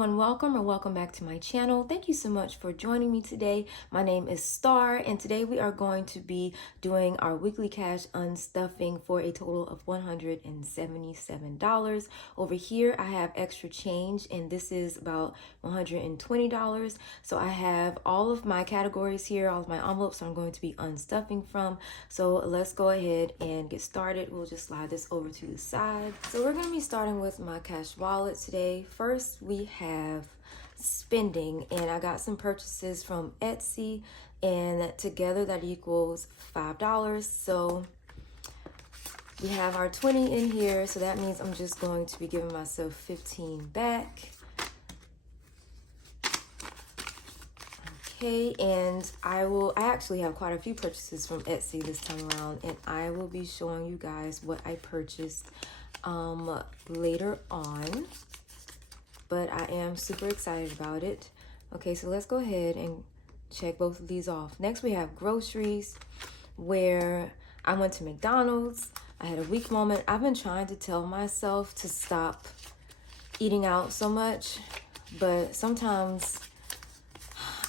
everyone, welcome or welcome back to my channel. Thank you so much for joining me today. My name is Star and today we are going to be doing our weekly cash unstuffing for a total of $177. Over here I have extra change and this is about $120. So I have all of my categories here, all of my envelopes I'm going to be unstuffing from. So let's go ahead and get started. We'll just slide this over to the side. So we're going to be starting with my cash wallet today. First, we have spending, and I got some purchases from Etsy, and together that equals $5. So we have our 20 in here, so that means I'm just going to be giving myself 15 back. Okay, and I actually have quite a few purchases from Etsy this time around, and I will be showing you guys what I purchased later on. But I am super excited about it. Okay, so let's go ahead and check both of these off. Next, we have groceries, where I went to McDonald's. I had a weak moment. I've been trying to tell myself to stop eating out so much, but sometimes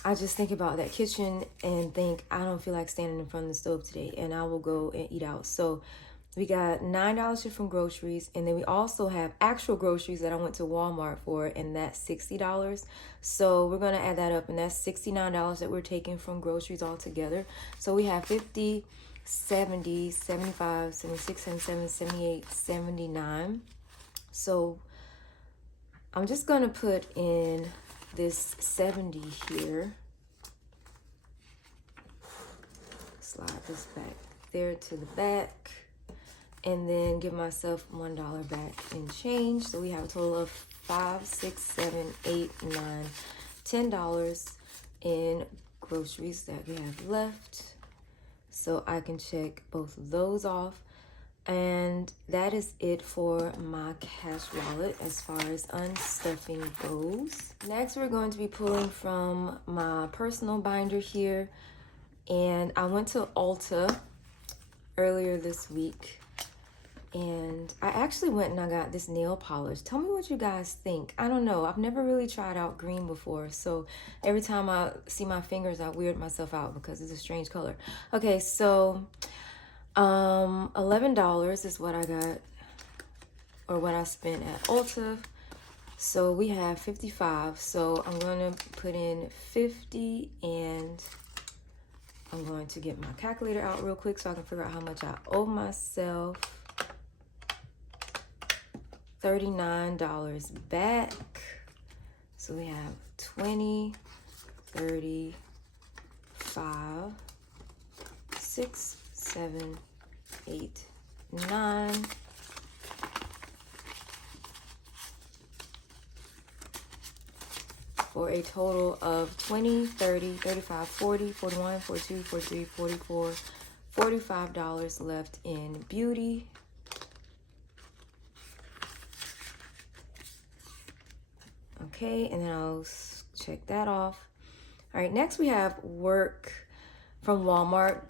I just think about that kitchen and think, I don't feel like standing in front of the stove today, and I will go and eat out. So we got $9 here from groceries, and then we also have actual groceries that I went to Walmart for, and that's $60. So we're going to add that up, and that's $69 that we're taking from groceries all together. So we have 50, 70, 75, 76, 77, 78, 79. So I'm just going to put in this 70 here. Slide this back there to the back. And then give myself $1 back in change. So we have a total of $5, $6, $7, $8, $9, $10 in groceries that we have left. So I can check both of those off. And that is it for my cash wallet as far as unstuffing goes. Next, we're going to be pulling from my personal binder here. And I went to Ulta earlier this week. And I actually went and I got this nail polish. Tell me what you guys think. I don't know. I've never really tried out green before. So every time I see my fingers, I weird myself out because it's a strange color. Okay, so $11 is what I got, or what I spent at Ulta. So we have 55. So I'm going to put in 50, and I'm going to get my calculator out real quick so I can figure out how much I owe myself. $39 back. So we have 20, 30, 5, 6, 7, 8, 9. For a total of 20, 30, 35, 40, 41, 42, 43, 44, $45 left in beauty. Okay, and then I'll check that off. All right, next we have work from Walmart.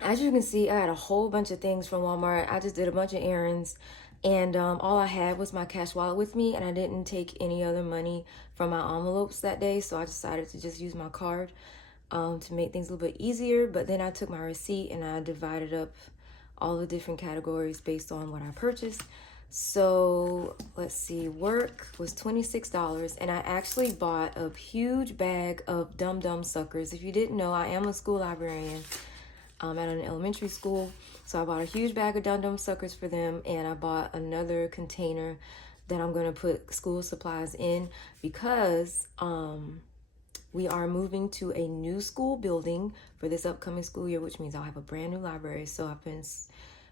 As you can see, I had a whole bunch of things from Walmart. I just did a bunch of errands, and all I had was my cash wallet with me, and I didn't take any other money from my envelopes that day, so I decided to just use my card to make things a little bit easier. But then I took my receipt and I divided up all the different categories based on what I purchased. So let's see, work was $26, and I actually bought a huge bag of Dum Dum suckers. If you didn't know, I am a school librarian at an elementary school. So I bought a huge bag of Dum Dum suckers for them, and I bought another container that I'm going to put school supplies in because we are moving to a new school building for this upcoming school year, which means I'll have a brand new library. So I've been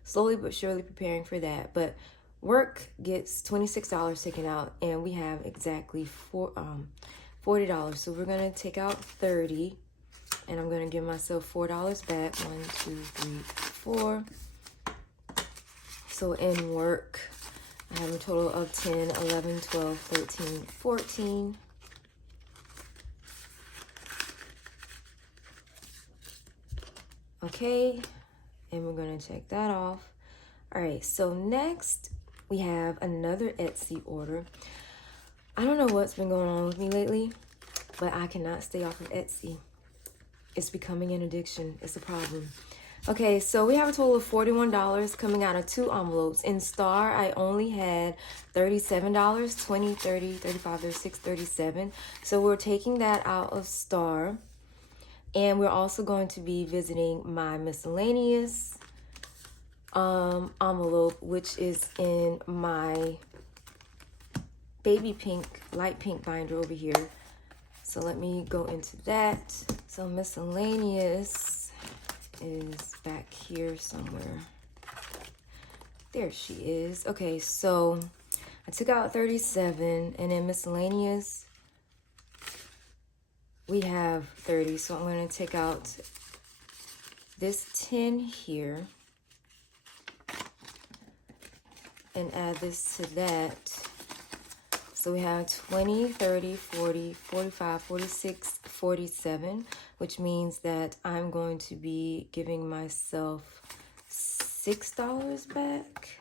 slowly but surely preparing for that. But work gets $26 taken out, and we have exactly $40. So we're going to take out 30, and I'm going to give myself $4 back. 1, 2, 3, 4. So in work, I have a total of 10, 11, 12, 13, 14. Okay, and we're going to check that off. All right, so next we have another Etsy order. I don't know what's been going on with me lately, but I cannot stay off of Etsy. It's becoming an addiction. It's a problem. Okay, so we have a total of $41 coming out of 2 envelopes. In Star, I only had $37, 20, 30, 35, 36, 37. So we're taking that out of Star. And we're also going to be visiting my Miscellaneous envelope, which is in my baby pink, light pink binder over here. So let me go into that. So Miscellaneous is back here somewhere. There she is. Okay, so I took out 37, and then Miscellaneous, we have 30. So I'm going to take out this 10 here and add this to that. So we have 20, 30, 40, 45, 46, 47, which means that I'm going to be giving myself $6 back.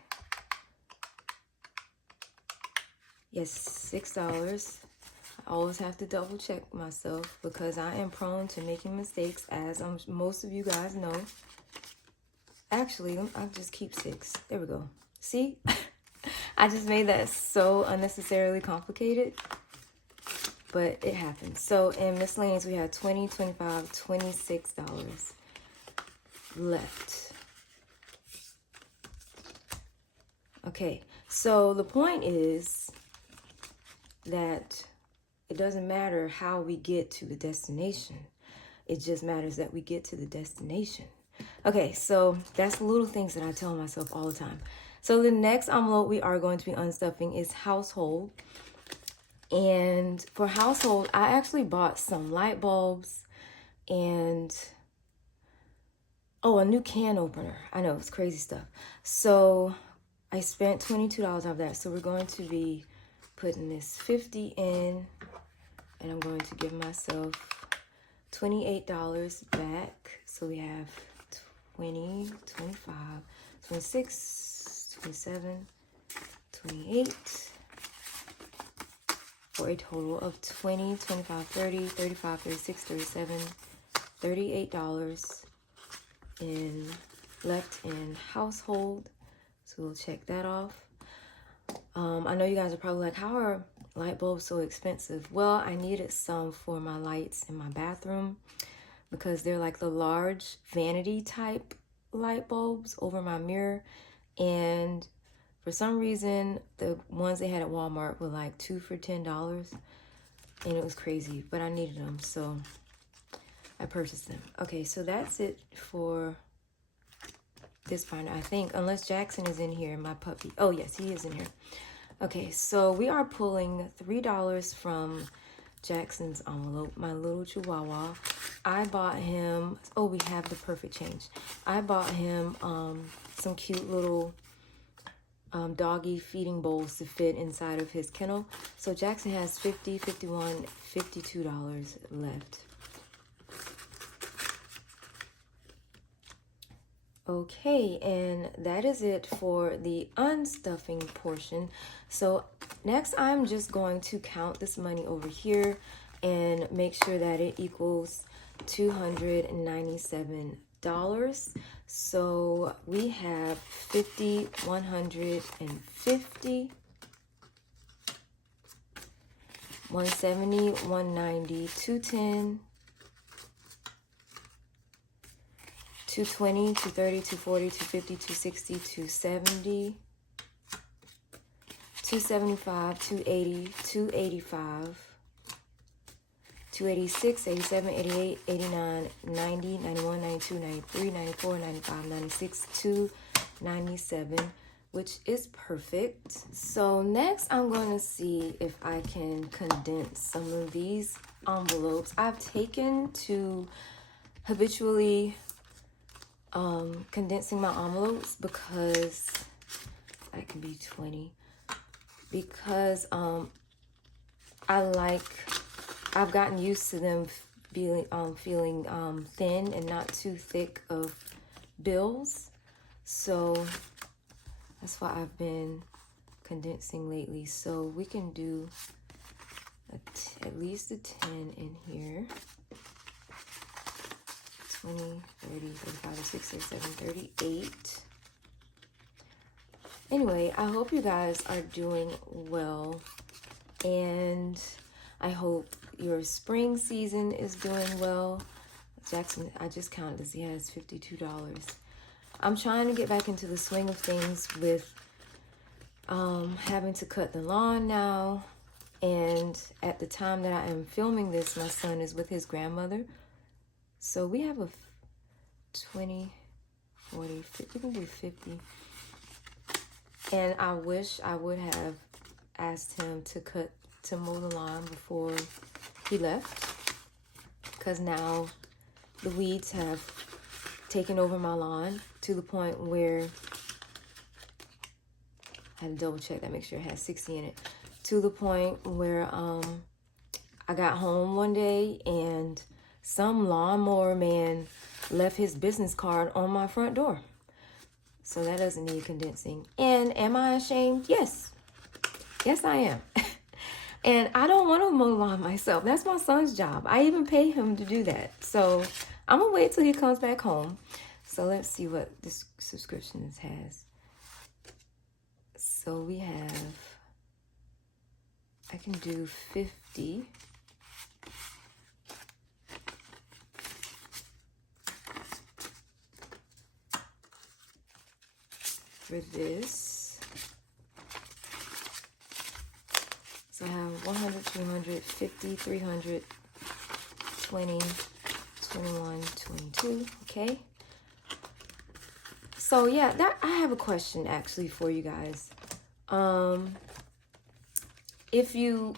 Yes, $6. I always have to double check myself because I am prone to making mistakes, as most of you guys know. Actually, I'll just keep 6. There we go. See? I just made that so unnecessarily complicated, but it happens. So in Miscellaneous, we have $20, $25, $26 left. Okay, so the point is that it doesn't matter how we get to the destination. It just matters that we get to the destination. Okay, so that's the little things that I tell myself all the time. So the next envelope we are going to be unstuffing is household. And for household, I actually bought some light bulbs and, oh, a new can opener. I know, it's crazy stuff. So I spent $22 off that. So we're going to be putting this 50 in, and I'm going to give myself $28 back. So we have 20, 25, 26, 27, 28, for a total of 20, 25, 30, 35, 36, 37, $38 in left in household. So we'll check that off. I know you guys are probably like, how are light bulbs so expensive? Well, I needed some for my lights in my bathroom because they're like the large vanity type light bulbs over my mirror. And for some reason, the ones they had at Walmart were like 2 for $10. And it was crazy, but I needed them, so I purchased them. Okay, so that's it for this binder, I think. Unless Jackson is in here, my puppy. Oh, yes, he is in here. Okay, so we are pulling $3 from Jackson's envelope, my little chihuahua. I bought him, oh, we have the perfect change. I bought him some cute little doggy feeding bowls to fit inside of his kennel. So Jackson has $50, $51, $52 left. Okay, and that is it for the unstuffing portion. So next I'm just going to count this money over here and make sure that it equals $297. So we have 50, 150, 170, 190, 210, 220, 230, 240, 250, 260, 270, 275, 280, 285, 286, 87, 88, 89, 90, 91, 92, 93, 94, 95, 96, 297, which is perfect. So next I'm going to see if I can condense some of these envelopes. I've taken to habitually condensing my envelopes because that can be 20, because I've gotten used to them feeling thin and not too thick of bills. So that's why I've been condensing lately. So we can do at least a 10 in here. 20, 30, 35, 36, 37, 38. Anyway, I hope you guys are doing well, and I hope your spring season is doing well. Jackson, I just counted this. He has $52. I'm trying to get back into the swing of things with having to cut the lawn now. And at the time that I am filming this, my son is with his grandmother. So we have a 20, 40, 50, we can do 50. And I wish I would have asked him to mow the lawn before he left. Because now the weeds have taken over my lawn to the point where I had to double check that, make sure it has 60 in it. To the point where I got home one day and some lawnmower man left his business card on my front door. So that doesn't need condensing. And am I ashamed? Yes. Yes, I am. And I don't want to mow lawn myself. That's my son's job. I even pay him to do that. So I'm going to wait till he comes back home. So let's see what this subscription has. So we have, I can do 50. For this. So I have 100, 200, 50, 300, 20, 21, 22, okay? So yeah, I have a question actually for you guys. If you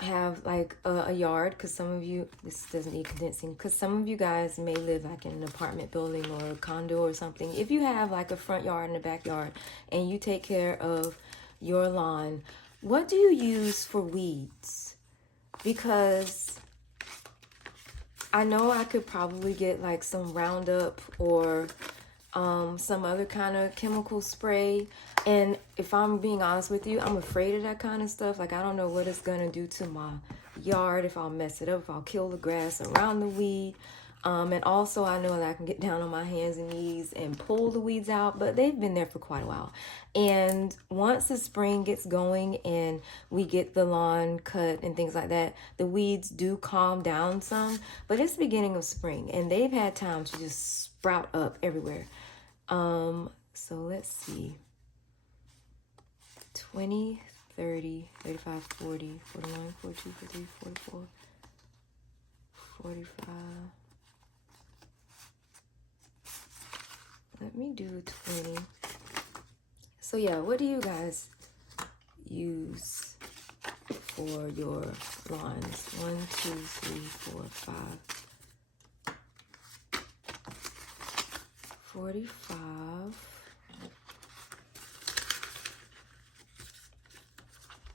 have like a yard, because some of you, this doesn't need condensing, because some of you guys may live like in an apartment building or a condo or something. If you have like a front yard and a backyard and you take care of your lawn, what do you use for weeds? Because I know I could probably get like some Roundup or some other kind of chemical spray. And if I'm being honest with you, I'm afraid of that kind of stuff. Like, I don't know what it's gonna do to my yard, if I'll mess it up, if I'll kill the grass around the weed. And also I know that I can get down on my hands and knees and pull the weeds out, but they've been there for quite a while. And once the spring gets going and we get the lawn cut and things like that, the weeds do calm down some, but it's the beginning of spring and they've had time to just sprout up everywhere. So let's see. 20, 30, 35, 40, 41, 42, 43, 44, 45. Let me do 20. So yeah, what do you guys use for your lawns? 1, 2, 3, 4, 5. 45.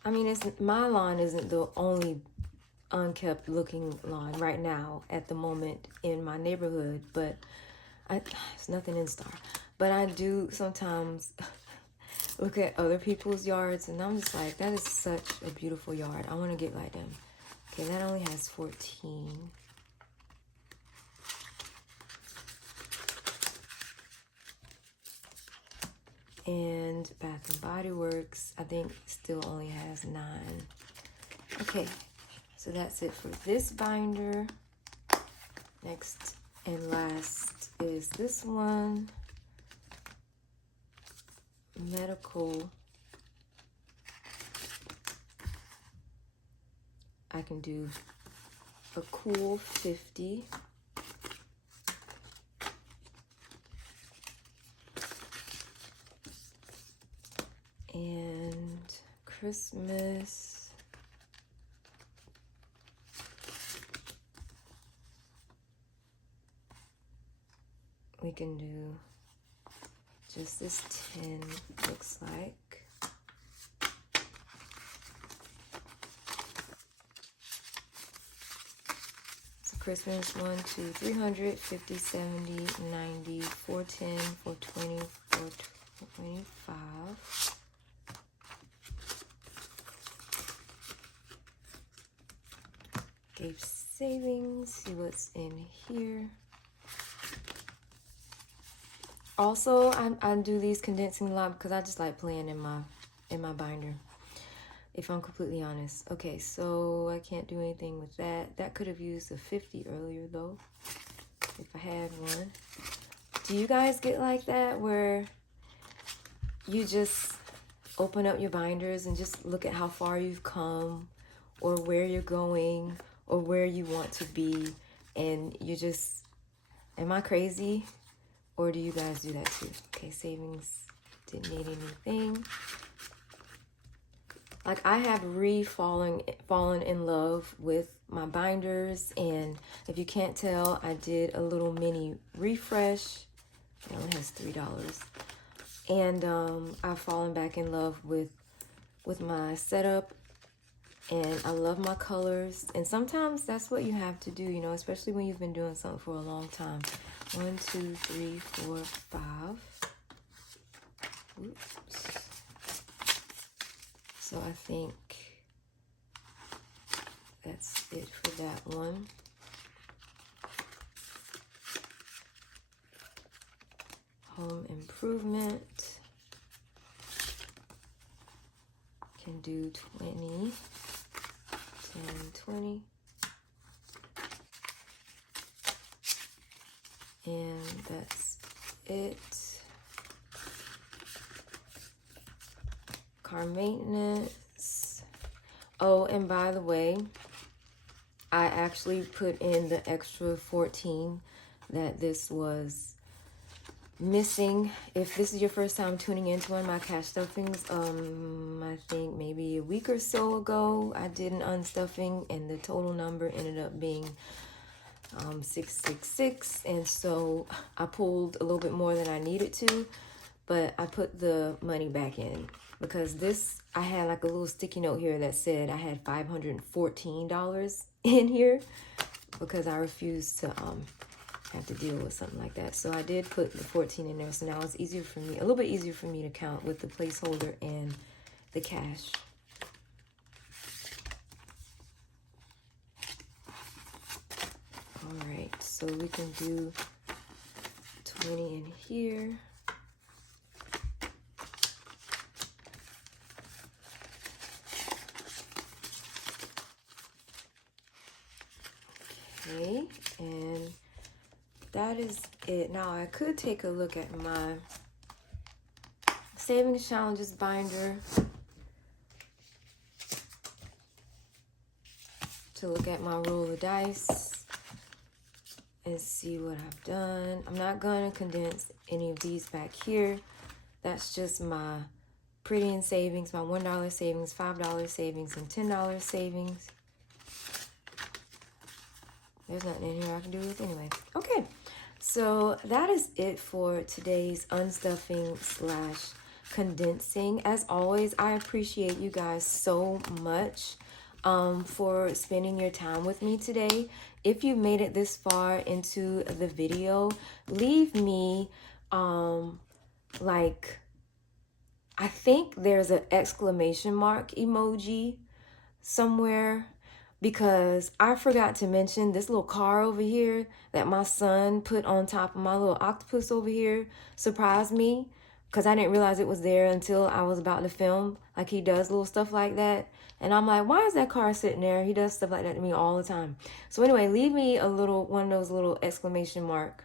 I mean, my lawn isn't the only unkept looking lawn right now at the moment in my neighborhood, but it's nothing in Star. But I do sometimes look at other people's yards and I'm just like, that is such a beautiful yard. I want to get like them. Okay, that only has 14. And Bath and Body Works, I think, still only has 9. Okay, so that's it for this binder. Next and last is this one. Medical. I can do a cool 50. And Christmas. We can do just this 10, looks like. So Christmas, 1, 2, 300, 50, 70, 90, 410, 420, 425. save savings, see what's in here. Also, I do these condensing a lot because I just like playing in my binder, if I'm completely honest. Okay, so I can't do anything with that. That could have used a 50 earlier though, if I had one. Do you guys get like that where you just open up your binders and just look at how far you've come, or where you're going, or where you want to be, and you just, am I crazy? Or do you guys do that too? Okay, savings, didn't need anything. Like, I have fallen in love with my binders, and if you can't tell, I did a little mini refresh. It only has $3. And I've fallen back in love with my setup, and I love my colors. And sometimes that's what you have to do, you know, especially when you've been doing something for a long time. 1, 2, 3, 4, 5. Oops. So I think that's it for that one. Home improvement. Can do 20, 10, 20. And that's it. Car maintenance. Oh, and by the way, I actually put in the extra 14 that this was missing. If this is your first time tuning into one of my cash stuffings, I think maybe a week or so ago, I did an unstuffing, and the total number ended up being 666, and so I pulled a little bit more than I needed to, but I put the money back in because this, I had like a little sticky note here that said I had $514 in here because I refused to have to deal with something like that. So I did put the 14 in there, so now it's easier for me, a little bit easier for me to count with the placeholder and the cash. All right, so we can do 20 in here. Okay, and that is it. Now I could take a look at my savings challenges binder to look at my roll of dice and see what I've done. I'm not going to condense any of these back here. That's just my pretty in savings, my $1 savings, $5 savings, and $10 savings. There's nothing in here I can do with anyway. Okay, so that is it for today's unstuffing / condensing. As always, I appreciate you guys so much for spending your time with me today. If you made it this far into the video, leave me like, I think there's an exclamation mark emoji somewhere, because I forgot to mention this little car over here that my son put on top of my little octopus over here. Surprised me because I didn't realize it was there until I was about to film. Like, he does little stuff like that, and I'm like, why is that car sitting there? He does stuff like that to me all the time. So anyway, leave me a little, one of those little exclamation mark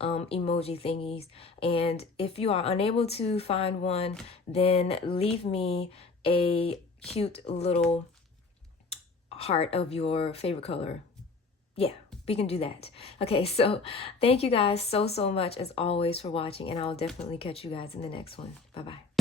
emoji thingies, and if you are unable to find one, then leave me a cute little heart of your favorite color. Yeah, we can do that. Okay, so thank you guys so much as always for watching, and I'll definitely catch you guys in the next one. Bye-bye.